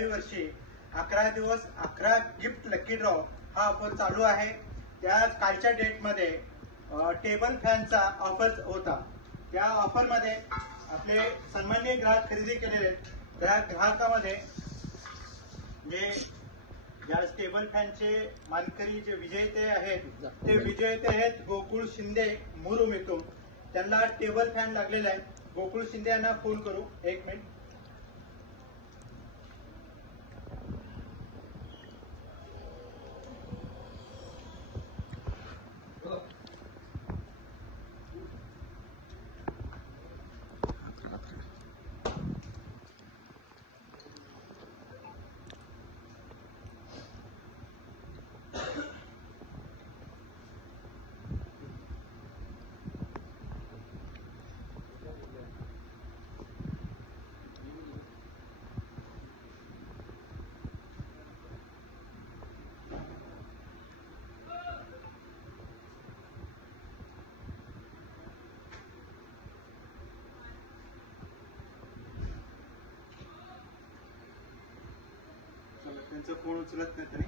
11वी वर्षी 11 दिवस 11 gift lucky draw हा ऑफर चालू आहे। त्या कालच्या डेटमध्ये टेबल फॅनचा ऑफर होता। त्या ऑफरमध्ये आपले सन्माननीय ग्राहक खरेदी केलेले त्या ग्राहकामध्ये जे या टेबल फॅनचे मानकरी जे विजेते आहेत ते विजेते आहेत गोकुळ शिंदे मुरुम येथून। त्यांना टेबल फॅन लागलेला आहे। गोकुळ शिंदे यांना फोन करू। एक मिनिट। त्यांचा फोन उचलत नाही तरी